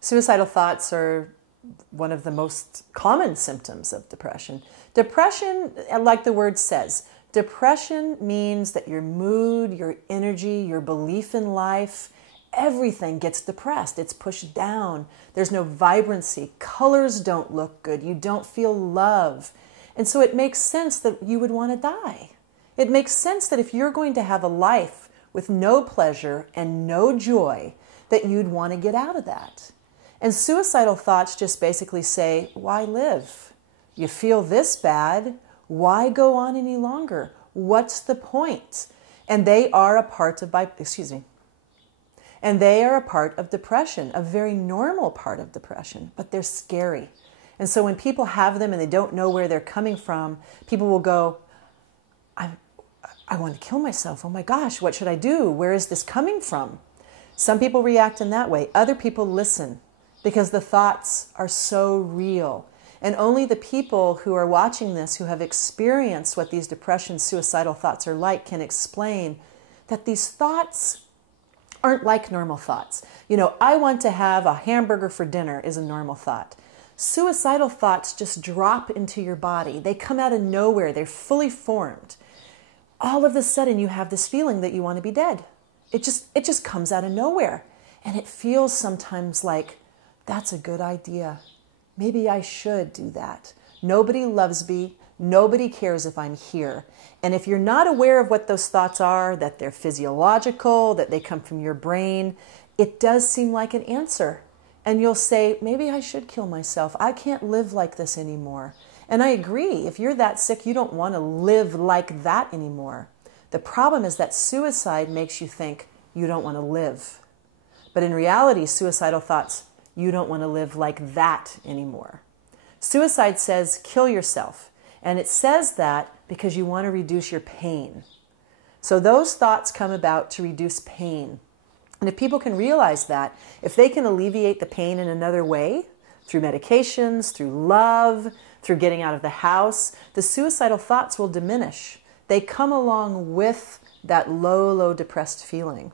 Suicidal thoughts are one of the most common symptoms of depression. Depression, like the word says, depression means that your mood, your energy, your belief in life, everything gets depressed. It's pushed down. There's no vibrancy. Colors don't look good. You don't feel love. And so it makes sense that you would want to die. It makes sense that if you're going to have a life with no pleasure and no joy, that you'd want to get out of that. And suicidal thoughts just basically say, why live? You feel this bad. Why go on any longer? What's the point? And they are a part of depression, a very normal part of depression, but they're scary. And so when people have them and they don't know where they're coming from, people will go, I want to kill myself. Oh my gosh, what should I do? Where is this coming from? Some people react in that way. Other people listen because the thoughts are so real. And only the people who are watching this, who have experienced what these depression, suicidal thoughts are like, can explain that these thoughts aren't like normal thoughts. You know, I want to have a hamburger for dinner is a normal thought. Suicidal thoughts just drop into your body. They come out of nowhere. They're fully formed. All of a sudden, you have this feeling that you want to be dead. It just comes out of nowhere. And it feels sometimes like, that's a good idea. Maybe I should do that. Nobody loves me. Nobody cares if I'm here. And if you're not aware of what those thoughts are, that they're physiological, that they come from your brain, it does seem like an answer. And you'll say, maybe I should kill myself. I can't live like this anymore. And I agree. If you're that sick, you don't want to live like that anymore. The problem is that suicide makes you think you don't want to live. But in reality, suicidal thoughts, you don't want to live like that anymore. Suicide says, kill yourself. And it says that because you want to reduce your pain. So those thoughts come about to reduce pain. And if people can realize that, if they can alleviate the pain in another way, through medications, through love, through getting out of the house, the suicidal thoughts will diminish. They come along with that low, low depressed feeling.